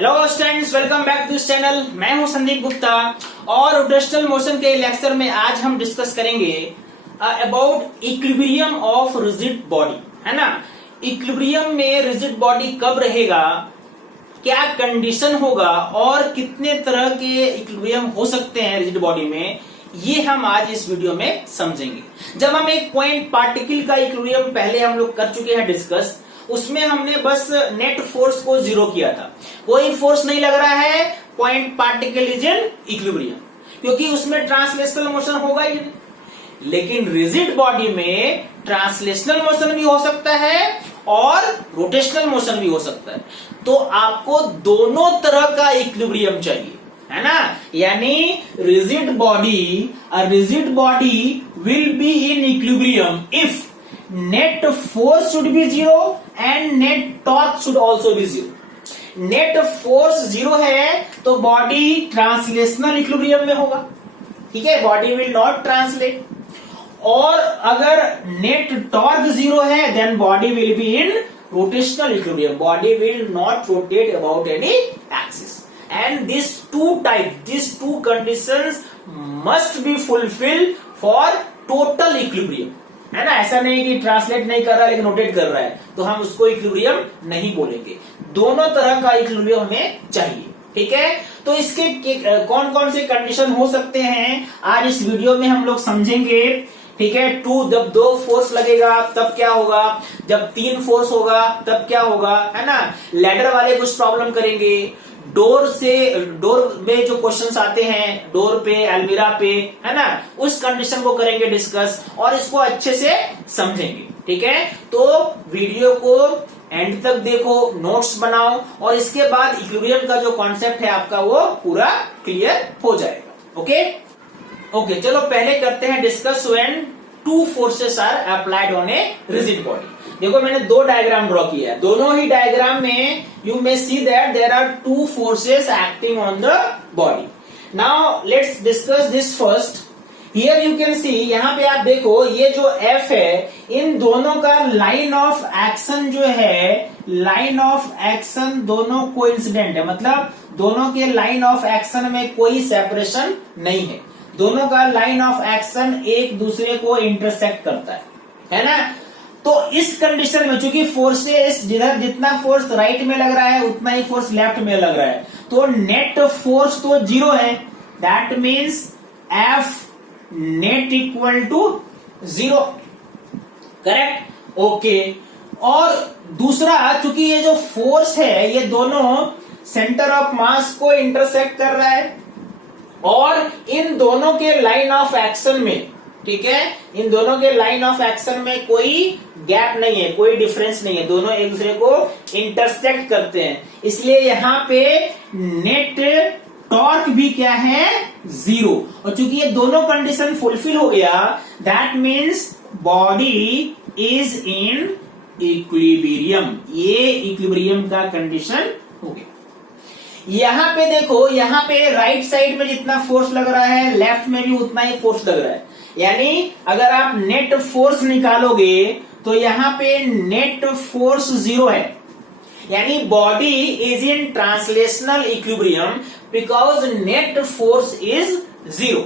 Hello students, welcome back to this channel. मैं हूं संदीप गुप्ता और रोटेशनल मोशन के लेक्चर में आज हम डिस्कस करेंगे about equilibrium of rigid body, है ना। इक्विलिब्रियम में रिजिड बॉडी कब रहेगा, क्या कंडीशन होगा और कितने तरह के इक्विलिब्रियम हो सकते हैं रिजिड बॉडी में, ये हम आज इस वीडियो में समझेंगे। जब हम एक पॉइंट पार्टिकल का इक्विलिब्रियम पहले हम लोग कर चुके हैं डिस्कस, उसमें हमने बस नेट फोर्स को जीरो किया था, कोई फोर्स नहीं लग रहा है, point particle is in equilibrium, क्योंकि उसमें ट्रांसलेशनल मोशन होगा ही नहीं। लेकिन रिजिड बॉडी में ट्रांसलेशनल मोशन भी हो सकता है और रोटेशनल मोशन भी हो सकता है, तो आपको दोनों तरह का इक्विलिब्रियम चाहिए, है ना। यानी rigid body will be in equilibrium if net force should be zero and net torque should also be zero. Net force zero है तो बॉडी ट्रांसलेशनल इक्विलिब्रियम में होगा, ठीक है, बॉडी विल नॉट ट्रांसलेट। और अगर नेट टॉर्क जीरो है then body will be in rotational equilibrium, body will not rotate about any axis. And these two conditions must be fulfilled for total equilibrium, है ना। ऐसा नहीं कि translate नहीं कर रहा है लेकिन रोटेट कर रहा है तो हम उसको इक्विलिब्रियम नहीं बोलेंगे। दोनों तरह का इक्विलिब्रियम हमें चाहिए, ठीक है। तो इसके कौन कौन से कंडीशन हो सकते हैं आज इस वीडियो में हम लोग समझेंगे, ठीक है। जब दो फोर्स लगेगा तब क्या होगा, जब तीन फोर्स होगा तब क्या होगा, है ना। लैडर वाले कुछ प्रॉब्लम करेंगे, डोर में जो क्वेश्चंस आते हैं, डोर पे, अलमीरा पे, है ना, उस कंडीशन को करेंगे डिस्कस और इसको अच्छे से समझेंगे, ठीक है। तो वीडियो को एंड तक देखो, नोट्स बनाओ और इसके बाद इक्विलिब्रियम का जो कॉन्सेप्ट है आपका वो पूरा क्लियर हो जाएगा। ओके, चलो पहले करते हैं discuss when two forces are applied on a rigid body. देखो मैंने दो डायग्राम ड्रॉ किया है, दोनों ही डायग्राम में you may see that there are two forces acting on the body. Now let's discuss this first. Here you can see, यहाँ पे आप देखो ये जो F है, इन दोनों का लाइन ऑफ एक्शन जो है, लाइन ऑफ एक्शन दोनों कोइंसिडेंट है, मतलब दोनों के लाइन ऑफ एक्शन में कोई सेपरेशन नहीं है, दोनों का लाइन ऑफ एक्शन एक दूसरे को इंटरसेक्ट करता है ना। तो इस कंडीशन में चूंकि फोर्सेस जितना फोर्स राइट में लग रहा है उतना ही फोर्स लेफ्ट में लग रहा है, तो नेट फोर्स तो जीरो है, that means F net equal to zero, correct. Okay, और दूसरा चूंकि ये जो फोर्स है ये दोनों सेंटर ऑफ मास को इंटरसेक्ट कर रहा है और इन दोनों के लाइन ऑफ एक्शन में, ठीक है, इन दोनों के लाइन ऑफ एक्शन में कोई गैप नहीं है, कोई डिफरेंस नहीं है, दोनों एक दूसरे को इंटरसेक्ट करते हैं, इसलिए यहाँ पे नेट टॉर्क भी क्या है, जीरो। और चूंकि ये दोनों कंडीशन फुलफिल हो गया, that means body is in equilibrium, ये इक्विलिब्रियम का कंडीशन हो गया। यहाँ पे देखो, यहाँ पे राइट साइड में जितना फोर्स लग रहा है लेफ्ट में भी उतना ही फोर्स लग रहा है, यानी अगर आप नेट फोर्स निकालोगे तो यहाँ पे नेट फोर्स जीरो है, यानी body is in translational equilibrium because net force is zero.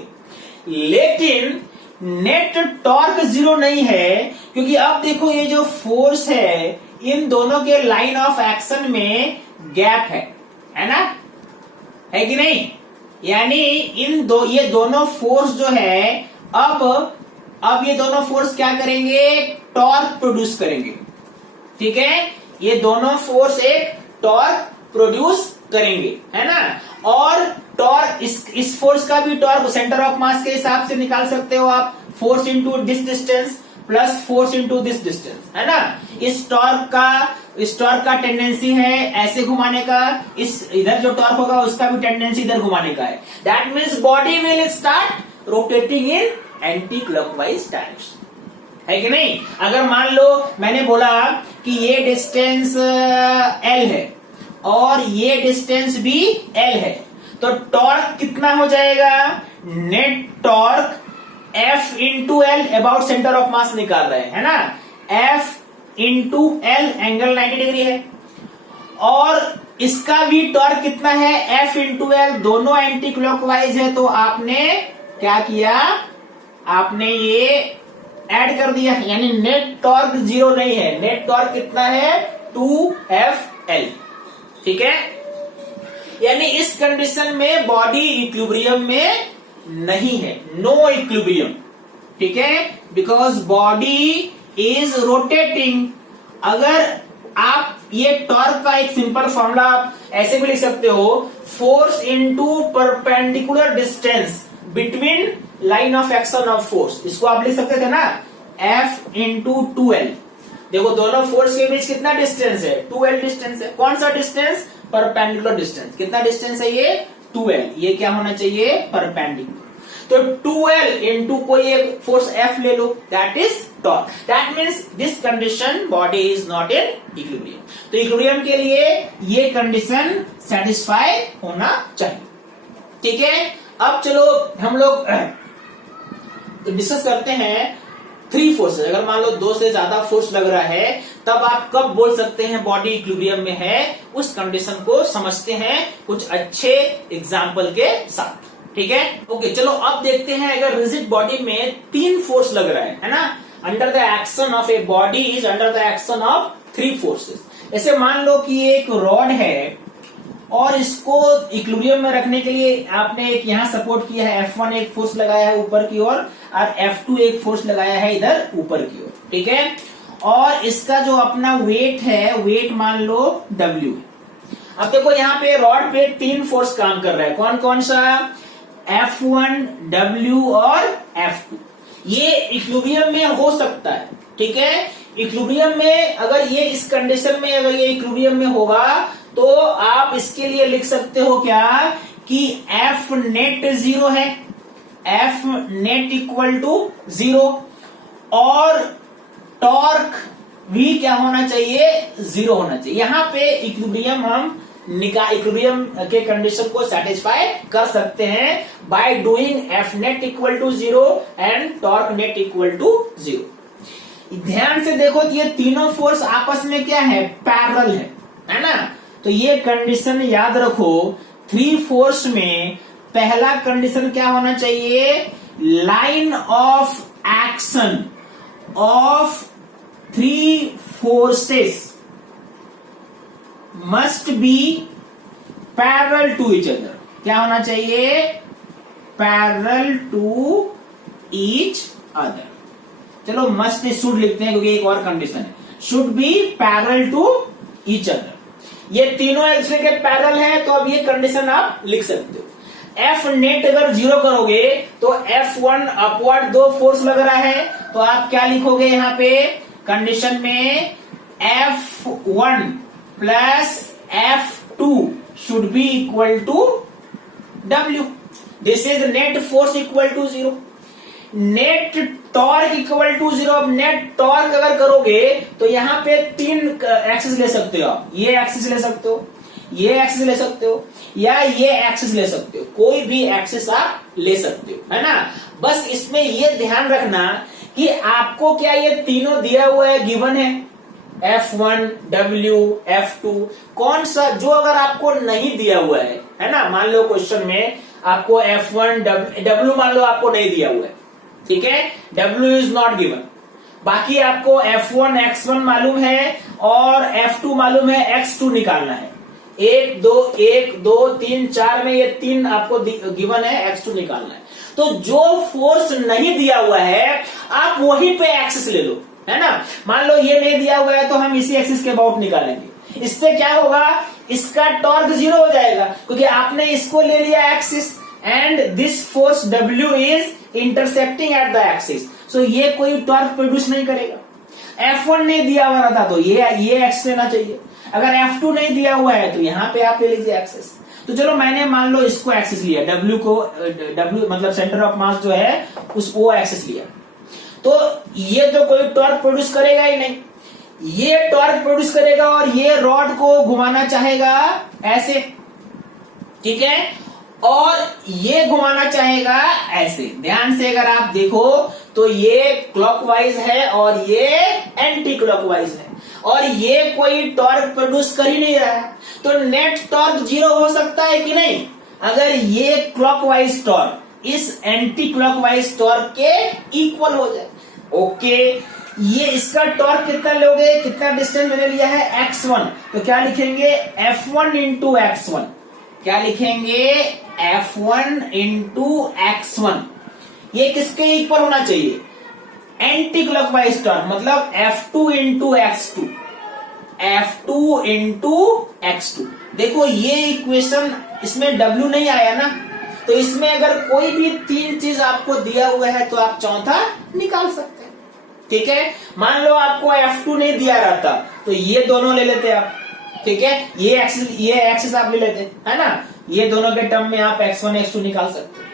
लेकिन नेट टॉर्क जीरो नहीं है, क्योंकि अब देखो ये जो फोर्स है इन दोनों के लाइन ऑफ एक्शन में गैप है ना, है कि नहीं। यानी ये दोनों फोर्स जो है अब ये दोनों फोर्स क्या करेंगे, टॉर्क प्रोड्यूस करेंगे, ठीक है। ये दोनों फोर्स एक टॉर्क प्रोड्यूस करेंगे, है ना। और टॉर्क, इस फोर्स का भी टॉर्क सेंटर ऑफ मास के हिसाब से निकाल सकते हो आप, force into this distance plus force into this distance, है ना। इस टॉर्क का टेंडेंसी है ऐसे घुमाने का, इस इधर जो टॉर्क होगा उसका भी टेंडेंसी इधर घुमाने का है, that means body will start rotating in anti clockwise direction, है कि नहीं। अगर मान लो मैंने बोला कि ये डिस्टेंस L है और ये डिस्टेंस भी L है, तो टॉर्क कितना हो जाएगा, net torque F into L, about centre of mass निकाल रहे हैं, है ना। F into L angle 90 degree है, और इसका भी टॉर्क कितना है, F इंटू एल, दोनों एंटी क्लॉकवाइज है, तो आपने क्या किया, आपने ये ऐड कर दिया, यानी नेट टॉर्क 0 नहीं है, नेट टॉर्क कितना है 2FL। ठीक है, यानी इस कंडीशन में बॉडी इक्विलिब्रियम में नहीं है, नो इक्विलिब्रियम। ठीक है, बिकॉज बॉडी इज रोटेटिंग। अगर आप ये टॉर्क का एक सिंपल फॉर्मूला आप ऐसे भी लिख सकते हो, force into perpendicular distance between line of action of force, इसको आप लिख सकते थे ना F इंटू 2L। देखो दोनों फोर्स के बीच कितना डिस्टेंस है, 2L डिस्टेंस है। कौन सा डिस्टेंस, परपेंडिकुलर डिस्टेंस। कितना डिस्टेंस है ये, 2L। ये क्या होना चाहिए, परपेंडिकुलर। तो 2L इंटू कोई एक फोर्स F ले लो, that is torque. That means this condition body is not in equilibrium. तो इक्विलिब्रियम के लिए ये कंडीशन सेटिस्फाई होना चाहिए। ठीक है, अब चलो हम लोग डिस्कस करते हैं 3 फोर्सेस। अगर मान लो 2 से ज्यादा फोर्स लग रहा है, तब आप कब बोल सकते हैं बॉडी इक्विलिब्रियम में है, उस कंडीशन को समझते हैं कुछ अच्छे एग्जाम्पल के साथ। ठीक है, ओके, चलो अब देखते हैं अगर रिजिड बॉडी में 3 फोर्स लग रहा है ना, under the action of a body is under the action of 3 forces. ऐसे मान लो कि एक रॉड है और इसको इक्विलिब्रियम में रखने के लिए आपने एक यहां सपोर्ट किया है, F1 एक फोर्स लगाया है ऊपर की ओर और F2 एक फोर्स लगाया है इधर ऊपर की ओर। ठीक है, और इसका जो अपना वेट है, वेट मान लो W है। अब देखो यहाँ पे रॉड पे 3 फोर्स काम कर रहा है, कौन कौन सा, F1, W और F2। ये इक्विलिब्रियम में हो सकता है। ठीक है, इक्विलिब्रियम में अगर ये इस कंडीशन में अगर ये इक्विलिब्रियम में होगा तो आप इसके लिए लिख सकते हो क्या कि F नेट 0 है, F नेट इक्वल टू 0 और टॉर्क भी क्या होना चाहिए, 0 होना चाहिए। यहां पे इक्विलिब्रियम हम इक्विलिब्रियम के कंडीशन को सेटिस्फाई कर सकते हैं by doing F net equal to 0 and torque net equal to 0। ध्यान से देखो कि ये तीनों फोर्स आपस में क्या है, पैरेलल है ना। तो ये कंडीशन याद रखो, 3 फोर्स में पहला कंडीशन क्या होना चाहिए, line of action of 3 forces must be parallel to each other. क्या होना चाहिए, पैरेलल टू ईच अदर। चलो मस्ट शुड लिखते हैं क्योंकि एक और कंडीशन है, should be parallel to each other. ये तीनों एक दूसरे के पैरेलल है, तो अब ये कंडीशन आप लिख सकते हो। F नेट अगर 0 करोगे तो F1 अपवर्ड 2 फोर्स लग रहा है, तो आप क्या लिखोगे यहाँ पे कंडीशन में, F1 plus F2 should be equal to W। This is net force equal to 0, net torque equal to 0। अब नेट टॉर्क अगर करोगे तो यहाँ पे 3 एक्सिस ले सकते हो आप, ये एक्सिस ले सकते हो, ये एक्सिस ले सकते हो, या ये एक्सिस ले सकते हो, कोई भी एक्सिस आप ले सकते हो, है ना। बस इसमें ये ध्यान रखना कि आपको क्या ये तीनों दिया हुआ है, गिवन है, F1, W, F2। कौन सा जो अगर आपको नहीं दिया हुआ है ना, मान लो क्वेश्चन में आपको F1, W मान लो आपको नहीं दिया हुआ है, ठीक है, W इज नॉट गिवन, बाकी आपको F1 X1 मालूम है और F2 मालूम है, X2 निकालना है। 1 2 3 4 में ये 3 आपको गिवन है, X2 निकालना है। तो जो फोर्स नहीं दिया हुआ है आप वहीं पे एक्सिस ले लो, है ना। मान लो ये नहीं दिया हुआ है तो हम इसी एक्सिस के अबाउट निकालेंगे। इससे क्या होगा, इसका टॉर्क 0 हो जाएगा क्योंकि आपने इसको ले लिया axis and this force W is intercepting at the axis, so ये कोई टॉर्क प्रोड्यूस नहीं करेगा। F1 नहीं दिया हुआ था तो ये एक्सिस लेना चाहिए, अगर F2 नहीं दिया हुआ है तो यहाँ पे आप ले लीजिए एक्सिस। तो चलो मैंने मान लो इसको एक्सिस लिया, W को, W मतलब सेंटर ऑफ मास जो है उसको एक्सिस लिया, तो ये तो कोई टॉर्क प्रोड्यूस करेगा ही नहीं, ये टॉर्क प्रोड्यूस करेगा और ये रॉड को घुमाना चाहेगा ऐसे, ठीक है, और ये घुमाना चाहेगा ऐसे। ध्यान से अगर आप देखो तो ये क्लॉकवाइज है और ये एंटी क्लॉकवाइज है, और ये कोई टॉर्क प्रोड्यूस कर ही नहीं रहा है, तो नेट टॉर्क 0 हो सकता है कि नहीं? अगर ये क्लॉकवाइज टॉर्क इस एंटी क्लॉकवाइज टॉर्क के इक्वल हो जाए। ओके, ये इसका टॉर्क कितना लोगे, कितना डिस्टेंस मैंने लिया है x1, तो क्या लिखेंगे F1 इंटू x1, क्या लिखेंगे F1 इंटू x1। ये किसके इक्वल होना चाहिए? एंटी क्लॉकवाइज टॉर्क, मतलब F2 into x2, F2 into x2। देखो ये इक्वेशन, इसमें W नहीं आया ना, तो इसमें अगर कोई भी तीन चीज आपको दिया हुआ है तो आप चौथा निकाल सकते हैं। ठीक है, मान लो आपको F2 नहीं दिया रहता तो ये दोनों ले लेते आप। ठीक है, ये एक्सिस आप ले लेते, है ना, ये दोनों के टर्म में आप x1 x2 निकाल सकते हैं।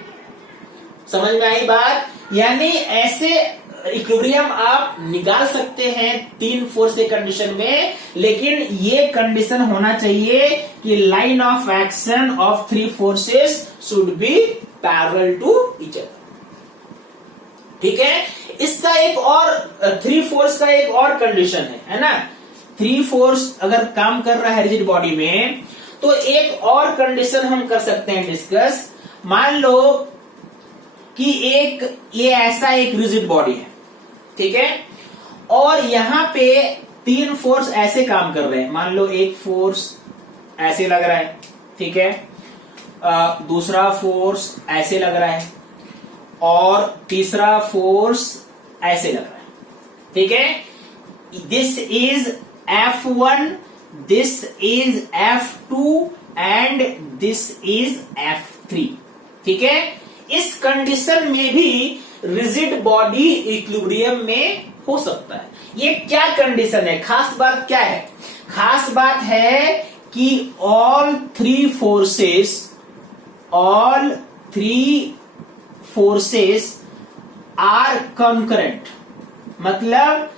समझ में आई बात? यानी ऐसे इक्विलिब्रियम आप निकाल सकते हैं तीन फोर्स के कंडीशन में, लेकिन ये कंडीशन होना चाहिए कि line of action of three forces should be parallel to each other. ठीक है, इसका एक और थ्री फोर्स का एक और कंडीशन है ना। थ्री फोर्स अगर काम कर रहा है रिजिड बॉडी में, तो एक और कंडीशन हम कर सकते हैं डिस्कस। मान लो कि ये ऐसा एक रिजिड बॉडी है, ठीक है, और यहां पे तीन फोर्स ऐसे काम कर रहे हैं। मान लो एक फोर्स ऐसे लग रहा है, ठीक है, दूसरा फोर्स ऐसे लग रहा है, और तीसरा फोर्स ऐसे लग रहा है। ठीक है, this is F1, this is F2 and this is F3। ठीक है, इस कंडीशन में भी रिजिड बॉडी इक्विलिब्रियम में हो सकता है। ये क्या कंडीशन है? खास बात क्या है? खास बात है कि all three forces are concurrent, मतलब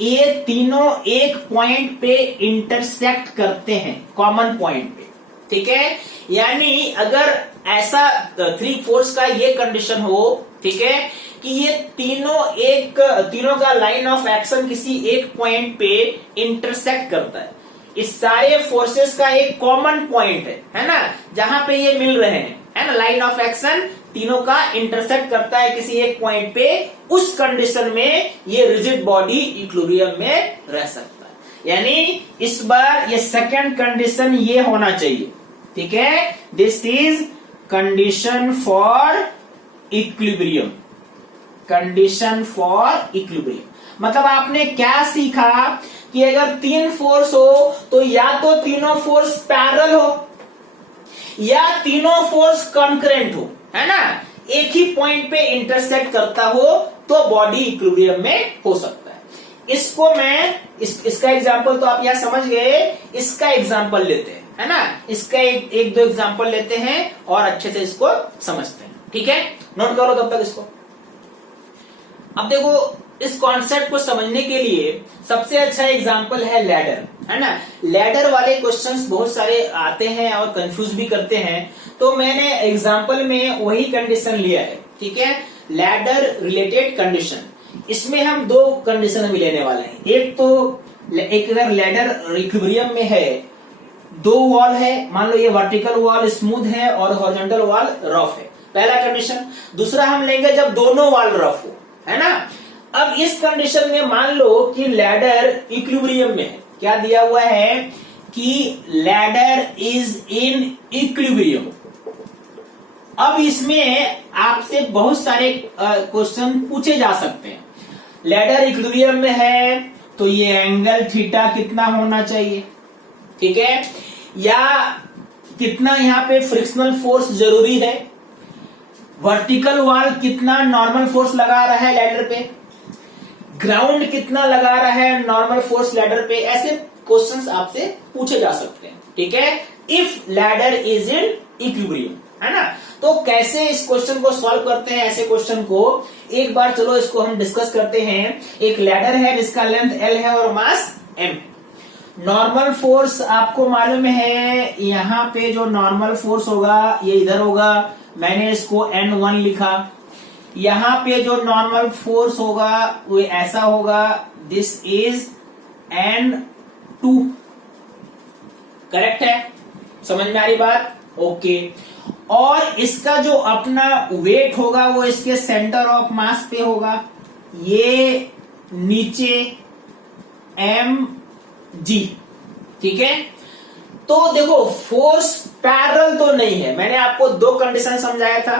ये तीनों एक पॉइंट पे इंटरसेक्ट करते हैं, कॉमन पॉइंट पे। ठीक है, यानी अगर ऐसा थ्री फोर्स का ये कंडीशन हो, ठीक है, कि ये तीनों का लाइन ऑफ एक्शन किसी एक पॉइंट पे इंटरसेक्ट करता है, इस सारे फोर्सेस का एक कॉमन पॉइंट है ना, जहां पे ये मिल रहे हैं, है ना, लाइन ऑफ एक्शन तीनों का इंटरसेक्ट करता है किसी एक पॉइंट पे, उस कंडीशन में ये रिजिड बॉडी इक्विलिब्रियम में रह सकता है। यानी इस बार ये सेकंड कंडीशन ये होना चाहिए। ठीक है, this is condition for equilibrium, condition for equilibrium. मतलब आपने क्या सीखा कि अगर तीन फोर्स हो तो या तो तीनों फोर्स पैरेलल हो या तीनों फोर्स कॉन्करेंट हो, है ना, एक ही पॉइंट पे इंटरसेक्ट करता हो तो बॉडी इक्विलिब्रियम में हो सकता है। इसको मैं इसका एग्जांपल तो आप यहां समझ गए, इसका एग्जांपल लेते हैं, है ना, इसका एक दो एग्जांपल लेते हैं और अच्छे से इसको समझते हैं। ठीक है, नोट करो तब तक इसको। अब देखो, इस कॉन्सेप्ट को समझने के लिए सबसे अच्छा एग्जांपल है लैडर, है ना। लैडर वाले क्वेश्चंस बहुत सारे आते हैं और कंफ्यूज भी करते हैं, तो मैंने एग्जांपल में वही कंडीशन लिया है। ठीक है, लैडर रिलेटेड कंडीशन। इसमें हम दो कंडीशन हम लेने वाले हैं। एक अगर लैडर इक्विलिब्रियम में है, दो वॉल है, मान लो ये वर्टिकल वॉल स्मूथ है और हॉरिजॉन्टल वॉल रफ है, पहला कंडीशन। दूसरा हम लेंगे जब दोनों वॉल रफ हो, है ना। अब इस कंडीशन में मान लो कि लैडर इक्विलिब्रियम में है, क्या दिया हुआ है कि लैडर इज इन इक्विलिब्रियम। अब इसमें आपसे बहुत सारे क्वेश्चन पूछे जा सकते हैं। लैडर इक्विलिब्रियम में है तो ये एंगल थीटा कितना होना चाहिए, ठीक है, या कितना यहाँ पे फ्रिक्शनल फोर्स जरूरी है, वर्टिकल वॉल कितना नॉर्मल फोर्स लगा रहा है लैडर पे, ग्राउंड कितना लगा रहा है नॉर्मल फोर्स लैडर पे। ऐसे क्वेश्चंस आपसे पूछे जा सकते हैं। ठीक है, if ladder is in equilibrium, है ना। तो कैसे इस क्वेश्चन को सॉल्व करते हैं, ऐसे क्वेश्चन को एक बार चलो इसको हम डिस्कस करते हैं। एक लैडर है जिसका लेंथ L है और मास M है। नॉर्मल फोर्स आपको मालूम है, यहाँ पे जो नॉर्मल फोर्स होगा ये इधर होगा, मैंने इसको N1 लिखा। यहां पे जो नॉर्मल फोर्स होगा वो ऐसा होगा, दिस इज N2। करेक्ट है? समझ में आ रही बात? ओके। और इसका जो अपना वेट होगा वो इसके सेंटर ऑफ मास पे होगा, ये नीचे mg। ठीक है? तो देखो फोर्स पैरेलल तो नहीं है, मैंने आपको दो कंडीशन समझाया था,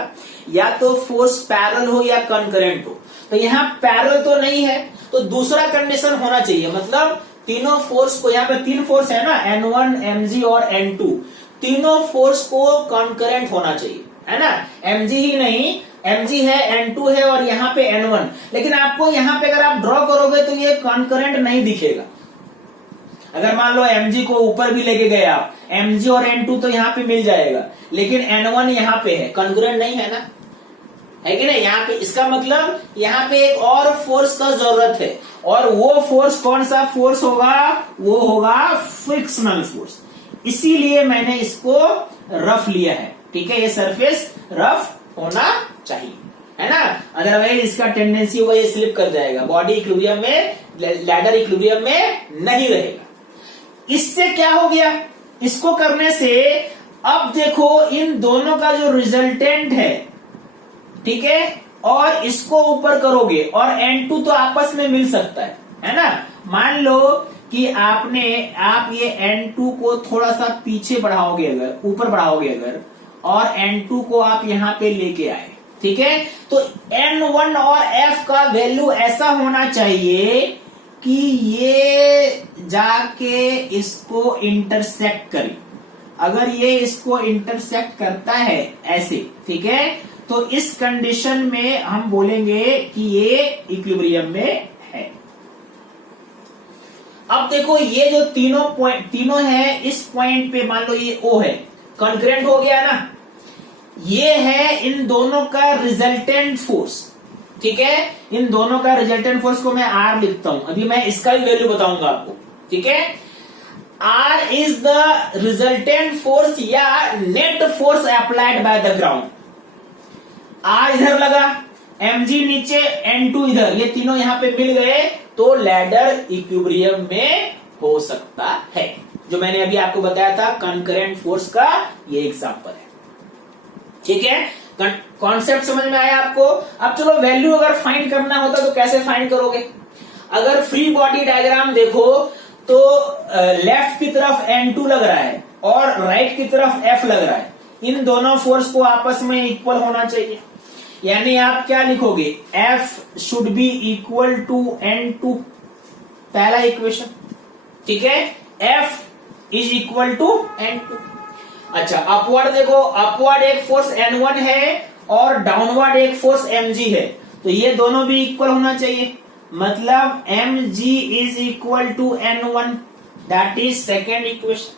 या तो फोर्स पैरेलल हो या कंकरेंट हो। तो यहां पैरेलल तो नहीं है, तो दूसरा कंडीशन होना चाहिए, मतलब तीनों फोर्स को, यहां पे तीन फोर्स है ना, N1, mg और N2, तीनों फोर्स को कंकरेंट होना चाहिए, है ना। mg ही नहीं, mg है, N2 है और यहाँ पे N1, लेकिन आपको यहाँ पे अगर आप ड्रॉ करोगे तो ये कंकरेंट नहीं दिखेगा। अगर मान लो mg को ऊपर भी लेके गए आप, mg और N2 तो यहाँ पे मिल जाएगा, लेकिन N1 यहाँ पे है, कंकरेंट नहीं है ना, है कि नहीं। यहाँ पे इसका मतलब यहाँ पे एक और फोर्स का जरूरत है, और वो फोर्स कौन सा फोर्स होगा? वो होगा फ्रिक्शनल फोर्स। इसीलिए मैंने इसको रफ लिया है। ठीक है, ये सरफेस रफ होना चाहिए, है ना, अदरवाइज इसका टेंडेंसी होगा ये स्लिप कर जाएगा, बॉडी इक्विलिब्रियम में, लैडर इक्विलिब्रियम में नहीं रहेगा। इससे क्या हो गया? इसको करने से अब देखो इन दोनों का जो रिजल्टेंट है, ठीक है, और इसको ऊपर करोगे और N2 तो आपस में मिल सकता है ना। मान लो कि आप ये N2 को थोड़ा सा पीछे बढ़ाओगे, अगर ऊपर बढ़ाओगे अगर, और N2 को आप यहां पे लेके आए, ठीक है, तो N1 और F का वैल्यू ऐसा होना चाहिए कि ये जाके इसको इंटरसेक्ट करे। अगर ये इसको इंटरसेक्ट करता है ऐसे, ठीक है, तो इस कंडीशन में हम बोलेंगे कि ये इक्विलिब्रियम में है। अब देखो ये जो तीनों है, इस पॉइंट पे मान लो ये O है, कॉन्करेंट हो गया ना, ये है इन दोनों का रिजल्टेंट फोर्स। ठीक है, इन दोनों का रिजल्टेंट फोर्स को मैं R लिखता हूं, अभी मैं इसका भी वैल्यू बताऊंगा आपको। ठीक है, R is the resultant force या net force applied by the ground. R इधर लगा, mg नीचे, N2 इधर, ये तीनों यहां पे मिल गए तो लैडर इक्विलिब्रियम में हो सकता है। जो मैंने अभी आपको बताया था कंकरेंट फोर्स का ये एग्जांपल है। ठीक है, कॉन्सेप्ट समझ में आया आपको? अब चलो वैल्यू अगर फाइंड करना होता तो कैसे फाइंड करोगे? अगर फ्री बॉडी डायग्राम देखो तो लेफ्ट की तरफ N2 लग रहा है और राइट की तरफ F लग रहा है, इन दोनों फोर्स को आपस में इक्वल होना चाहिए। यानी आप क्या लिखोगे? F should be equal to N2, पहला इक्वेशन। ठीक है, F is equal to N2। अच्छा, अपवर्ड देखो, अपवर्ड एक फोर्स N1 है और डाउनवर्ड एक फोर्स mg है, तो ये दोनों भी इक्वल होना चाहिए, मतलब mg is equal to N1, that is second equation.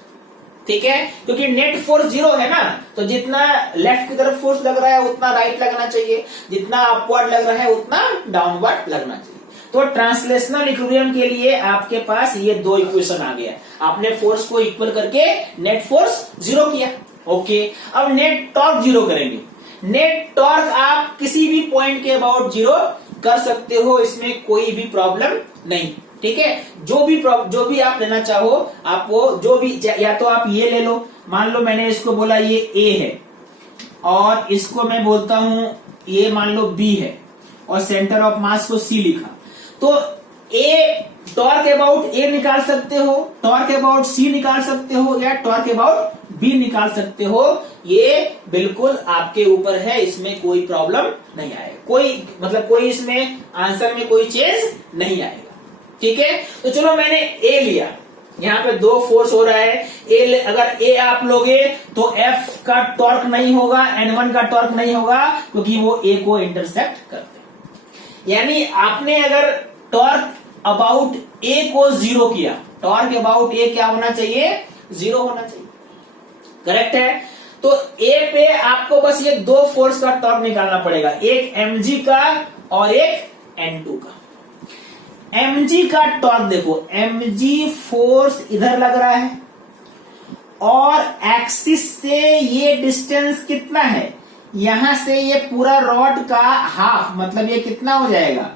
ठीक है, क्योंकि नेट फोर्स 0 है ना, तो जितना लेफ्ट की तरफ फोर्स लग रहा है उतना राइट लगना चाहिए, जितना अपवर्ड लग रहा है उतना डाउनवर्ड लगना चाहिए। तो ट्रांसलेशनल इक्विलिब्रियम के लिए आपके पास ये दो इक्वेशन आ गया, आपने फोर्स को इक्वल करके नेट फोर्स 0 किया। ओके, अब नेट टॉर्क 0 करेंगे। नेट टॉर्क आप किसी भी पॉइंट के अबाउट 0 कर सकते हो, इसमें कोई भी प्रॉब्लम नहीं। ठीक है, जो भी आप लेना चाहो, आप वो जो भी, या तो आप ये ले लो, मान लो मैंने इसको बोला ये A है और इसको मैं बोलता हूं ये मान लो B है और सेंटर ऑफ मास को C लिखा, तो A टॉर्क अबाउट A निकाल सकते हो, टॉर्क अबाउट C निकाल सकते हो, या टॉर्क अबाउट B निकाल सकते हो। ये बिल्कुल आपके ऊपर है, इसमें कोई प्रॉब्लम नहीं आएगा, कोई इसमें आंसर में कोई चेंज नहीं आएगा। ठीक है, तो चलो मैंने A लिया, यहाँ पे दो फोर्स हो रहा है, अगर A आप लोगे तो F का टॉर्क नहीं होगा, N1 का टॉर्क नहीं होगा, क्योंकि वो A को इंटरसेक्ट करते हैं। यानी आपने अगर टॉर्क अबाउट A को 0 किया, टॉर्क अबाउट A क्या होना चाहिए? 0 होना चाहिए। करेक्ट है, तो A पे आपको बस ये दो फोर्स का टॉर्क निकालना पड़ेगा, एक mg का और एक N2 का। mg का टॉर्क देखो, mg फोर्स इधर लग रहा है और एक्सिस से ये डिस्टेंस कितना है? यहां से ये पूरा रॉड का हाफ, मतलब ये कितना हो जाएगा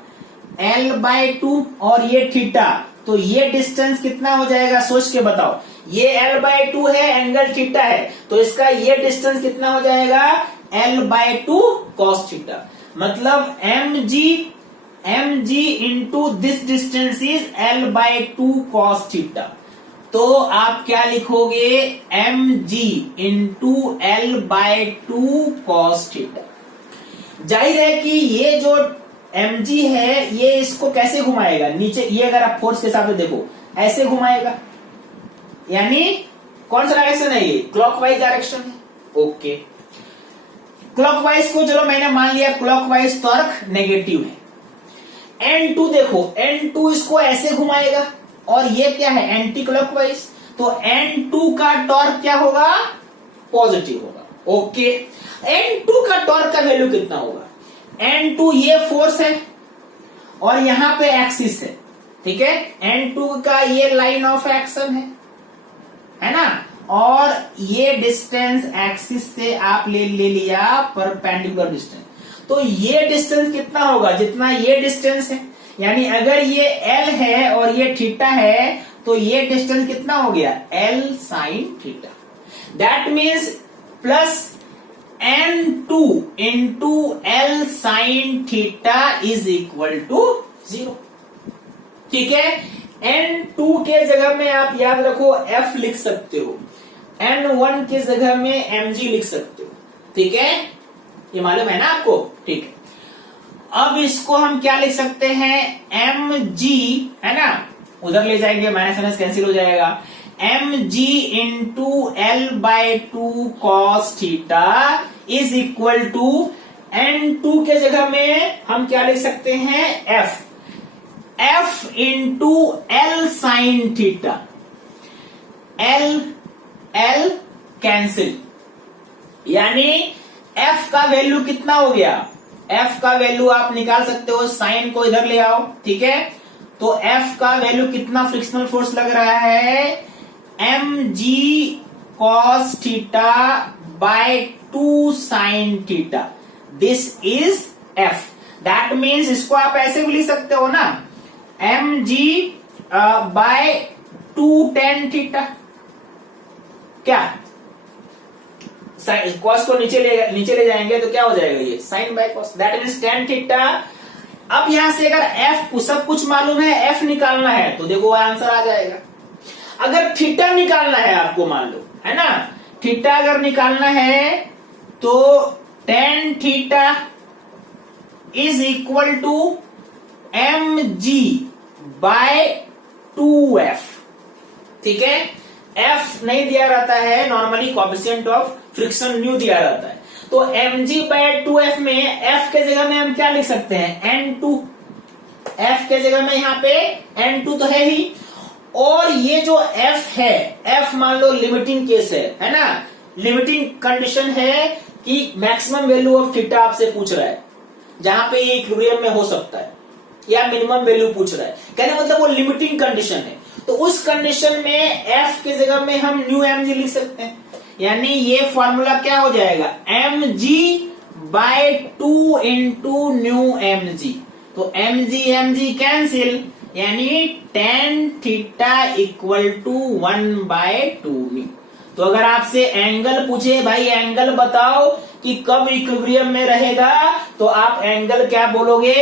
L/2 और ये थीटा, तो ये डिस्टेंस कितना हो जाएगा सोच के बताओ। ये L/2 है, एंगल थीटा है, तो इसका ये डिस्टेंस कितना हो जाएगा L/2 cos थीटा। मतलब mg into this distance is L/2 cos theta. तो आप क्या लिखोगे mg into L/2 cos theta. जाहिर है कि ये जो mg है ये इसको कैसे घुमाएगा नीचे, ये अगर आप फोर्स के हिसाब से देखो ऐसे घुमाएगा, यानी कौन सा डायरेक्शन है ये, क्लॉकवाइज डायरेक्शन है। ओके, क्लॉकवाइज को चलो मैंने मान लिया क्लॉकवाइज टॉर्क नेगेटिव है। N2 देखो, N2 इसको ऐसे घुमाएगा और ये क्या है एंटी क्लॉकवाइज, तो N2 का टॉर्क क्या होगा पॉजिटिव होगा। ओके, N2 का टॉर्क का वैल्यू कितना होगा, N2 ये फोर्स है और यहां पे एक्सिस है, ठीक है, N2 का ये लाइन ऑफ एक्शन है ना, और ये डिस्टेंस एक्सिस से आप ले लिया परपेंडिकुलर डिस्टेंस, तो ये डिस्टेंस कितना होगा जितना ये डिस्टेंस है, यानी अगर ये L है और ये थीटा है तो ये डिस्टेंस कितना हो गया L sin theta. That means plus N2 into L sin theta is equal to 0। ठीक है, N2 के जगह में आप याद रखो F लिख सकते हो, N1 के जगह में mg लिख सकते हो। ठीक है, ये मालूम है ना आपको। ठीक है, अब इसको हम क्या लिख सकते हैं mg, है ना, उधर ले जाएंगे माइनस माइनस कैंसिल हो जाएगा, mg into L/2 cos theta is equal to N2 के जगह में हम क्या लिख सकते हैं f into L sin theta, L cancel, यानी f का वैल्यू कितना हो गया, f का वैल्यू आप निकाल सकते हो, साइन को इधर ले आओ। ठीक है, तो f का वैल्यू कितना फ्रिक्शनल फोर्स लग रहा है mg cos theta by 2 sin theta, this is f। That means इसको आप ऐसे भी लिख सकते हो ना, mg बाय 2 tan थीटा, क्या कॉस को नीचे ले जाएंगे तो क्या हो जाएगा ये sine by cos, that means tan theta. अब यहां से अगर f सब कुछ मालूम है, f निकालना है तो देखो आंसर आ जाएगा। अगर थीटा निकालना है आपको, मान लो, है ना, थीटा अगर निकालना है तो tan theta is equal to mg by 2f। ठीक है, f नहीं दिया रहता है normally, coefficient of friction mu दिया रहता है, तो mg बाय 2f में f के जगह में हम क्या लिख सकते हैं n2, f के जगह में यहाँ पे n2 तो है ही, और ये जो f है, f मान लो लिमिटिंग केस है ना, लिमिटिंग कंडीशन है कि मैक्सिमम वैल्यू ऑफ थीटा आपसे पूछ रहा है, जहां पे ये इक्विलिब्रियम में हो सकता है, या मिनिमम वैल्यू पूछ रहा है, कहने मतलब वो लिमिटिंग कंडीशन है, तो उस कंडीशन में f के जगह में हम न्यू mg लिख सकते हैं, यानी ये फॉर्मूला क्या हो जाएगा mg bye 2 into mu mg, तो mg कैंसिल, यानी tan theta equal to 1/2 mu. तो अगर आपसे एंगल पूछे, भाई एंगल बताओ कि कब इक्विलिब्रियम में रहेगा, तो आप एंगल क्या बोलोगे,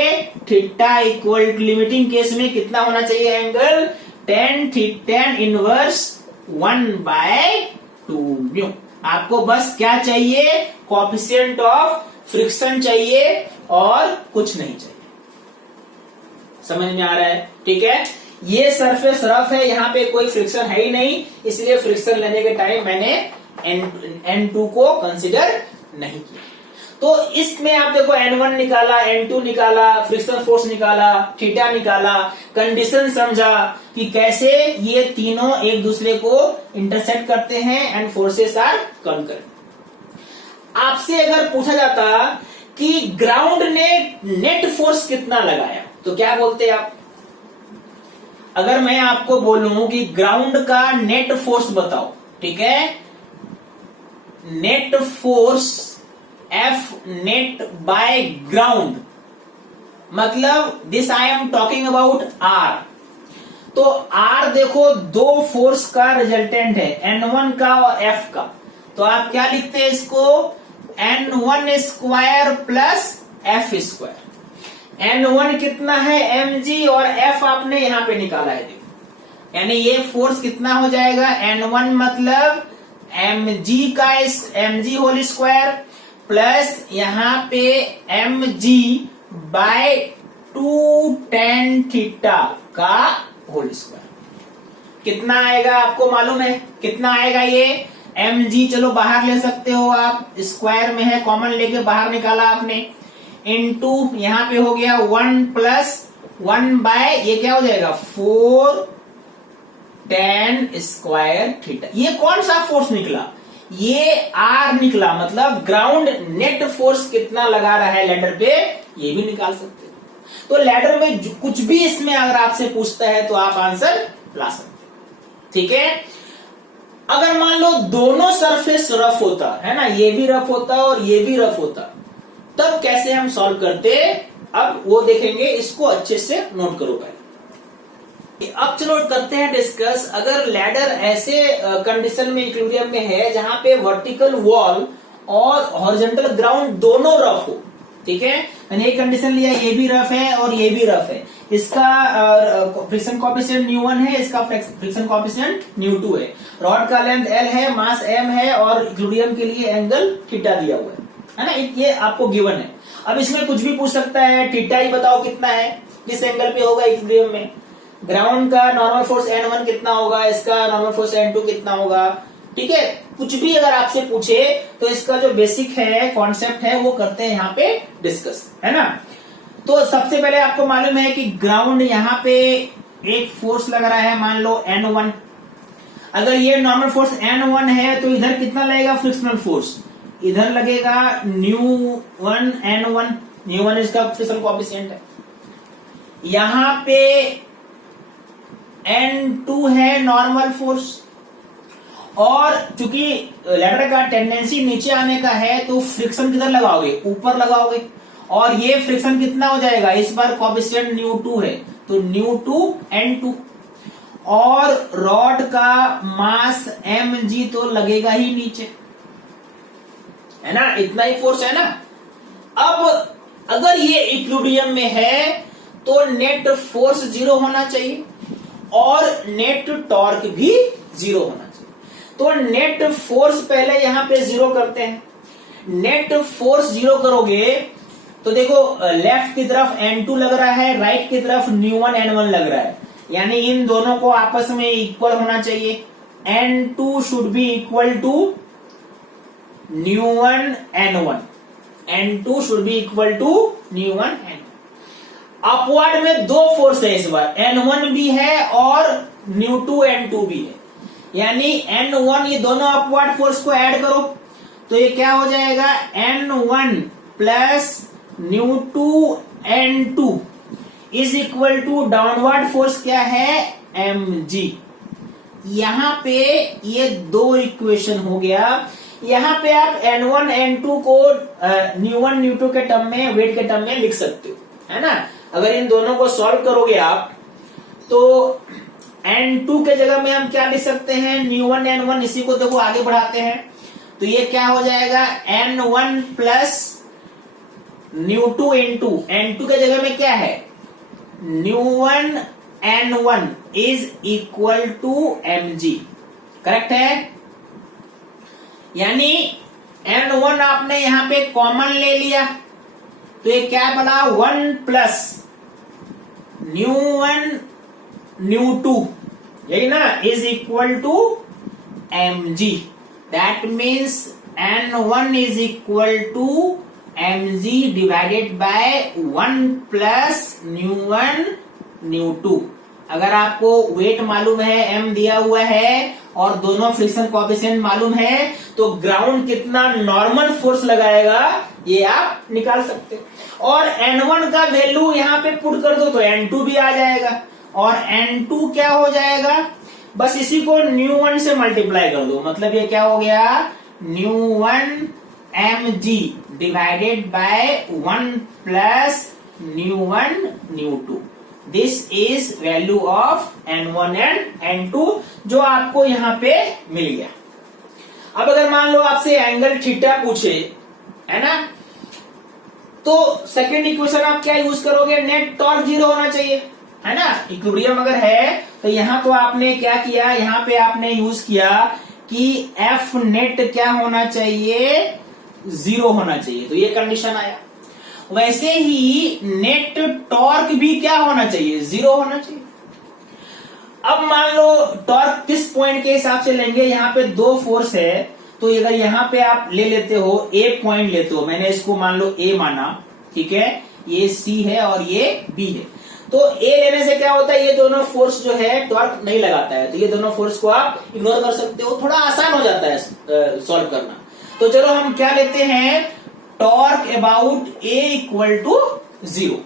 theta equal to, limiting case में कितना होना चाहिए एंगल, tan इनवर्स 1/2 न्यू। आपको बस क्या चाहिए, कोएफिशिएंट ऑफ फ्रिक्शन चाहिए और कुछ नहीं चाहिए। समझ में आ रहा है। ठीक है, ये सरफेस रफ है, यहाँ पे कोई फ्रिक्शन है ही नहीं, इसलिए फ्रिक्शन लेने के टाइम मैंने N2 को कंसिडर नहीं किया। तो इसमें आप देखो N1 निकाला, N2 निकाला, फ्रिक्शन फोर्स निकाला, थीटा निकाला, कंडीशन समझा कि कैसे ये तीनों एक दूसरे को इंटरसेक्ट करते हैं एंड फोर्सेस आर कंकरेंट। आपसे अगर पूछा जाता कि ग्राउंड ने नेट फोर्स कितना लगाया, तो क्या बोलते आप? अगर मैं आपको बोलूं कि ग्राउंड का नेट फोर्स बताओ, ठीक है, net force F net by ground, मतलब this I am talking about R. तो आर देखो दो फोर्स का रिजल्टेंट है, N1 का और F का। तो आप क्या लिखते हैं इसको, N1 square plus F square. N1 कितना है mg और F आपने यहां पे निकाला है, देखो यानी ये फोर्स कितना हो जाएगा, N1 मतलब mg होल स्क्वायर प्लस यहां पे mg बाय 2 tan थीटा का होल स्क्वायर। कितना आएगा आपको मालूम है, कितना आएगा ये mg, चलो बाहर ले सकते हो आप, स्क्वायर में है, कॉमन लेके बाहर निकाला आपने, इनटू यहां पे हो गया 1 प्लस 1 बाय ये क्या हो जाएगा 4 tan स्क्वायर थीटा। ये कौन सा फोर्स निकला, ये आर निकला, मतलब ग्राउंड नेट फोर्स कितना लगा रहा है लैडर पे, ये भी निकाल सकते हो। तो लैडर में कुछ भी इसमें अगर आपसे पूछता है तो आप आंसर ला सकते हो, ठीक है। अगर मान लो दोनों सरफेस रफ होता है ना, ये भी रफ होता और ये भी रफ होता, तब कैसे हम सॉल्व करते, अब वो देखेंगे, इसको अच्छे से नोट करो पहले। अब चलो करते हैं डिस्कस, अगर लैडर ऐसे कंडीशन में इक्विलिब्रियम में है जहां पे वर्टिकल वॉल और हॉरिजॉन्टल ग्राउंड दोनों रफ हो, ठीक है, मैंने एक कंडीशन लिया, ये भी रफ है और ये भी रफ है, इसका फ्रिक्शन कोएफिशिएंट ν1 है, इसका फ्रिक्शन कोएफिशिएंट ν2 है, रॉड का लेंथ L है, मास m है और इक्विलिब्रियम के लिए एंगल थीटा दिया हुआ है ना, ये आपको गिवन है। अब इसमें कुछ भी पूछ सकता है, थीटा ही बताओ कितना है, किस एंगल पे होगा इक्विलिब्रियम में, ग्राउंड का नॉर्मल फोर्स N1 कितना होगा, इसका नॉर्मल फोर्स N2 कितना होगा, ठीक है। कुछ भी अगर आपसे पूछे तो इसका जो बेसिक है, कॉन्सेप्ट है, वो करते हैं यहाँ पे डिस्कस, है ना। तो सबसे पहले आपको मालूम है कि ग्राउंड यहाँ पे एक फोर्स लग रहा है, मान लो N1। अगर ये नॉर्मल फोर्स N1 है तो इधर कितना लगेगा फ्रिक्शनल फोर्स, इधर लगेगा ν1 N1, ν1 इसका फ्रिक्शन कोएफिशिएंट है, यहां पे N2 है नॉर्मल फोर्स, और चूंकि लैडर का टेंडेंसी नीचे आने का है तो फ्रिक्शन किधर लगाओगे, ऊपर लगाओगे, और ये फ्रिक्शन कितना हो जाएगा, इस बार कोएफिशिएंट ν2 है तो ν2 N2, और रॉड का मास mg तो लगेगा ही नीचे, है ना, इतना ही फोर्स है ना। अब अगर ये इक्विलिब्रियम में है तो नेट फोर्स 0 होना चाहिए और नेट टॉर्क भी 0 होना चाहिए। तो नेट फोर्स पहले यहां पे 0 करते हैं, नेट फोर्स 0 करोगे तो देखो लेफ्ट की तरफ N2 लग रहा है, राइट की तरफ ν1 N1 लग रहा है, यानी इन दोनों को आपस में इक्वल होना चाहिए, N2 should be equal to ν1 N1, N2 should be equal to ν1 N1। Upward में दो फोर्स है इस बार, N1 भी है और ν2 N2 भी है, यानी N1 ये दोनों अपवर्ड फोर्स को ऐड करो तो ये क्या हो जाएगा, N1 plus ν2 N2 is equal to downward force क्या है mg। यहां पे ये दो इक्वेशन हो गया, यहां पे आप N1 N2 को ν1 ν2 के टर्म में, वेट के टर्म में लिख सकते हो, है ना। अगर इन दोनों को सॉल्व करोगे आप तो N2 के जगह में हम क्या लिख सकते हैं, ν1 N1, इसी को देखो आगे बढ़ाते हैं तो ये क्या हो जाएगा, N1 प्लस ν2 इंटू N2 के जगह में क्या है, ν1 N1 is equal to mg, correct है। यानी N1 आपने यहां पे कॉमन ले लिया तो ये क्या बना, 1 प्लस ν1 ν2, यही ना, is equal to mg, that means N1 is equal to mg divided by 1 plus ν1 ν2। अगर आपको वेट मालूम है, m दिया हुआ है और दोनों फ्रिक्शन कोएफिशिएंट मालूम है तो ग्राउंड कितना नॉर्मल फोर्स लगाएगा ये आप निकाल सकते हो। और N1 का वैल्यू यहाँ पे पुट कर दो तो N2 भी आ जाएगा, और N2 क्या हो जाएगा, बस इसी को ν1 से मल्टीप्लाई कर दो, मतलब ये क्या हो गया, ν1 mg divided by 1 plus ν1 ν2। This is value of n1 and n2 जो आपको यहां पे मिल गया। अब अगर मान लो आपसे एंगल थीटा पूछे, है ना, तो सेकेंड इक्वेशन आप क्या यूज करोगे? नेट टॉर्क 0 होना चाहिए, है ना। इक्विलिब्रियम अगर है तो यहां तो आपने क्या किया, यहां पे आपने यूज किया कि एफ नेट क्या होना चाहिए? 0 होना चाहिए, तो ये कंडीशन आया। वैसे ही नेट टॉर्क भी क्या होना चाहिए? 0 होना चाहिए। अब मान लो टॉर्क किस पॉइंट के हिसाब से लेंगे? यहाँ पे दो फोर्स है, तो अगर यहाँ पे आप ले लेते हो ए पॉइंट लेते हो, मैंने इसको मान लो ए माना, ठीक है, ये सी है और ये बी है, तो ए लेने से क्या होता है, ये दोनों फोर्स जो है टॉर्क नहीं लगाता है, तो ये दोनों फोर्स को आप इग्नोर कर सकते हो, थोड़ा आसान हो जाता है सॉल्व करना। तो चलो हम क्या लेते हैं, torque about A equal to 0।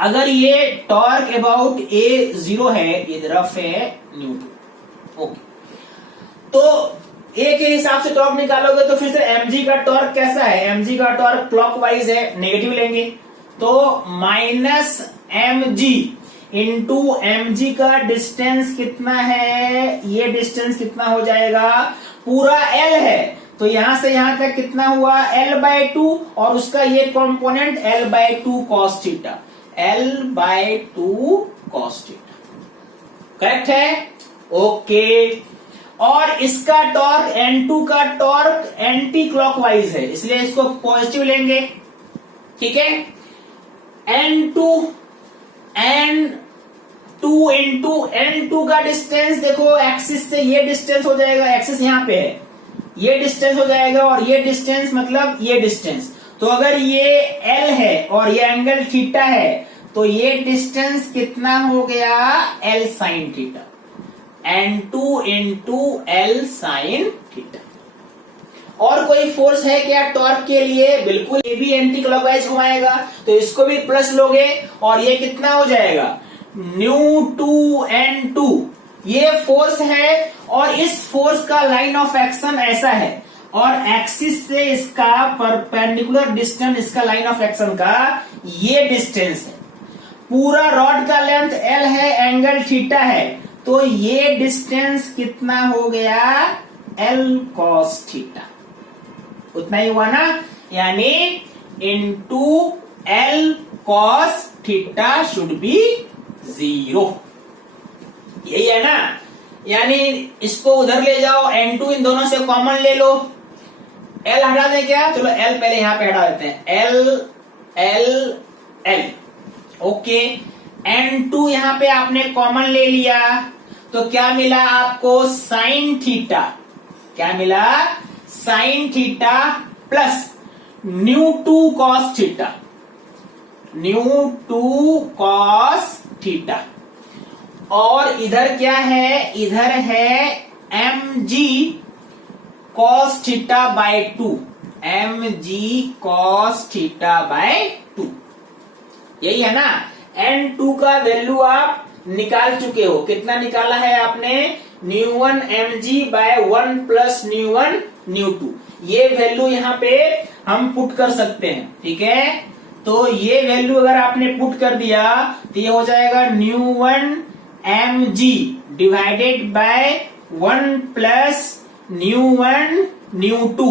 अगर ये टॉर्क अबाउट ए 0 है, ये रफ है न्यूटन, ओके, तो ए के हिसाब से टॉर्क निकालोगे तो फिर से mg का टॉर्क कैसा है? mg का टॉर्क क्लॉकवाइज है, नेगेटिव लेंगे, तो माइनस mg इंटू mg का डिस्टेंस कितना है? ये डिस्टेंस कितना हो जाएगा? पूरा l है, तो यहां से यहां तक कितना हुआ? l/2, और उसका ये component l/2 cos theta, l/2 cos theta, correct है? ओके। और इसका टॉर्क n2 का टॉर्क एंटी क्लॉकवाइज है, इसलिए इसको पॉजिटिव लेंगे, ठीक है। n2 इंटू n2 का डिस्टेंस देखो, एक्सिस से ये डिस्टेंस हो जाएगा, एक्सिस यहां पे है, ये डिस्टेंस हो जाएगा, और ये डिस्टेंस मतलब ये डिस्टेंस, तो अगर ये l है और ये एंगल थीटा है, तो ये डिस्टेंस कितना हो गया? l sine theta, n2 into l sine theta. और कोई फोर्स है क्या टॉर्क के लिए? बिल्कुल, ये भी एंटी क्लॉकवाइज घुमाएगा, तो इसको भी प्लस लोगे, और ये कितना हो जाएगा? ν2n2, ये फोर्स है, और इस फोर्स का लाइन ऑफ एक्शन ऐसा है, और एक्सिस से इसका परपेंडिकुलर डिस्टेंस, इसका लाइन ऑफ एक्शन का ये डिस्टेंस है, पूरा रॉड का लेंथ l है, एंगल थीटा है, तो ये डिस्टेंस कितना हो गया? l cos थीटा, उतना ही हुआ ना, यानी into l cos theta should be 0, यही है ना। यानी इसको उधर ले जाओ, n2 इन दोनों से कॉमन ले लो, l हटा दें क्या? चलो l पहले यहां पे हटा देते हैं, l ओके। n2 यहां पे आपने कॉमन ले लिया, तो क्या मिला आपको? साइन थीटा, क्या मिला? Sine theta plus ν2 cos theta, ν2 cos theta, और इधर क्या है? इधर है mg cos theta by 2, mg cos theta by 2, यही है ना। n2 का वैल्यू आप निकाल चुके हो, कितना निकाला है आपने? ν1 mg बाय 1 प्लस ν1 ν2, ये वैल्यू यहां पे हम पुट कर सकते हैं, ठीक है। तो ये वैल्यू अगर आपने पुट कर दिया तो ये हो जाएगा ν1 mg divided by 1 plus ν1 ν2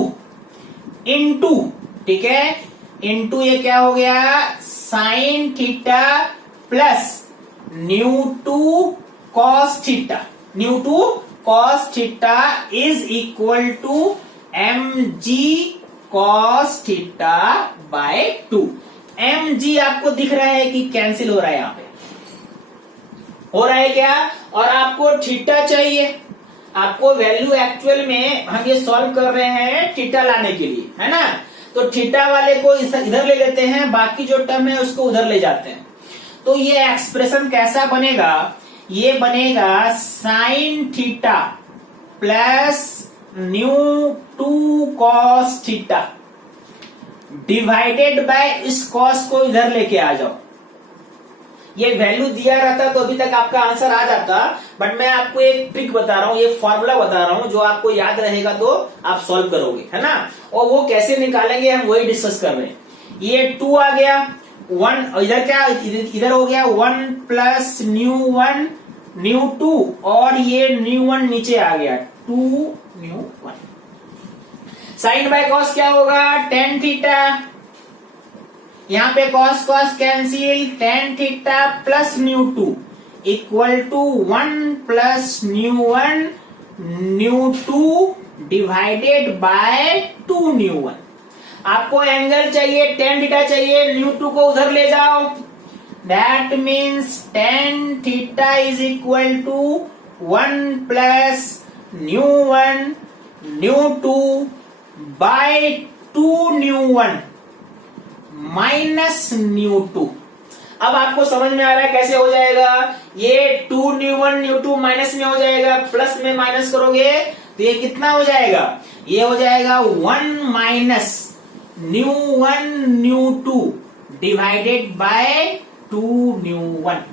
into, ठीक है, इंटू ये क्या हो गया? Sine theta plus ν2 cos theta, ν2 cos theta is equal to mg cos theta by 2। mg आपको दिख रहा है कि कैंसिल हो रहा है, यहां पे हो रहा है क्या? और आपको थीटा चाहिए, आपको वैल्यू एक्चुअल में हम ये सॉल्व कर रहे हैं थीटा लाने के लिए, है ना। तो थीटा वाले को इधर ले लेते हैं, बाकी जो टर्म है उसको उधर ले जाते हैं, तो ये एक्सप्रेशन कैसा बनेगा? ये बनेगा sine theta plus ν2 cos theta divided by, इस cos को इधर लेके आ जाओ, ये वैल्यू दिया रहता तो अभी तक आपका आंसर आ जाता, बट मैं आपको एक ट्रिक बता रहा हूँ, ये फॉर्मूला बता रहा हूँ जो आपको याद रहेगा तो आप सॉल्व करोगे, है ना। और वो कैसे निकालेंगे हम वही डिस्कस कर रहे हैं। ये 2 आ गया, 1 इधर क्या इधर हो गया 1 प्लस न्यू 1 न्यू 2 और ये न्यू 1 नीचे आ गया 2 न्यू 1। साइन बाय कॉस क्या होगा tan थीटा, यहाँ पे cos cos cancel, tan theta plus mu 2 equal to 1 plus mu 1 mu 2 divided by 2 mu 1। आपको एंगल चाहिए, tan थीटा चाहिए, न्यू 2 को उधर ले जाओ, that means tan theta is equal to 1 plus mu 1 mu 2 by 2 mu 1 minus mu 2। अब आपको समझ में आ रहा है कैसे हो जाएगा, ये 2 न्यू 1 न्यू 2 माइनस में हो जाएगा, प्लस में माइनस करोगे तो ये कितना हो जाएगा, ये हो जाएगा 1 minus new 1 mu 2 divided by 2 mu 1।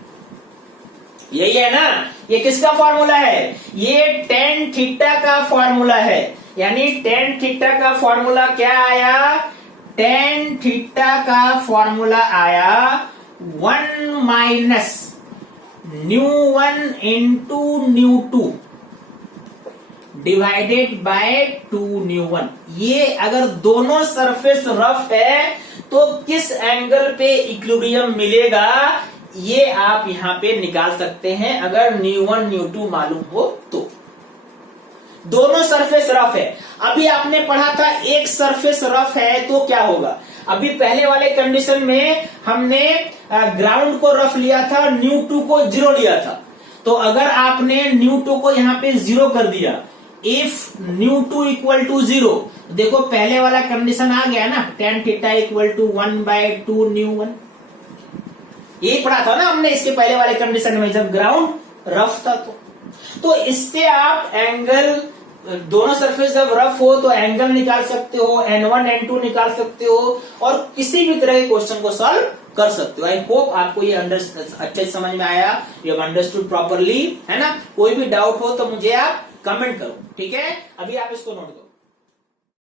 यही है ना, ये किसका फॉर्मूला है, ये tan थीटा का फॉर्मूला है। यानी tan थीटा का फॉर्मूला क्या आया, tan थीटा का फॉर्मूला आया 1 minus new 1 into new 2 divided by 2 mu 1। ये अगर दोनों सरफेस रफ है तो किस एंगल पे इक्विलिब्रियम मिलेगा, ये आप यहां पे निकाल सकते हैं अगर न्यू 1 न्यू 2 मालूम हो तो। दोनों सरफेस रफ है, अभी आपने पढ़ा था एक सरफेस रफ है तो क्या होगा। अभी पहले वाले कंडीशन में हमने ग्राउंड को रफ लिया था, न्यू 2 को 0 लिया था। तो अगर आपने न्यू 2 को यहां पे 0 कर दिया, इफ न्यू 2 इक्वल टू 0, देखो पहले वाला कंडीशन आ गया ना, tan theta equal to 1 by 2 mu 1। यही पढ़ा था ना हमने इसके पहले वाले कंडीशन में जब ग्राउंड रफ था। तो इससे आप एंगल, दोनों सरफेस जब रफ हो तो एंगल निकाल सकते हो, n1 n2 निकाल सकते हो और किसी भी तरह के क्वेश्चन को सॉल्व कर सकते हो। आई होप आपको ये अच्छे से समझ में आया, यू हैव अंडरस्टूड प्रॉपरली, है ना। कोई भी डाउट हो तो मुझे आप कमेंट करो, ठीक है। अभी आप इसको नोट करो।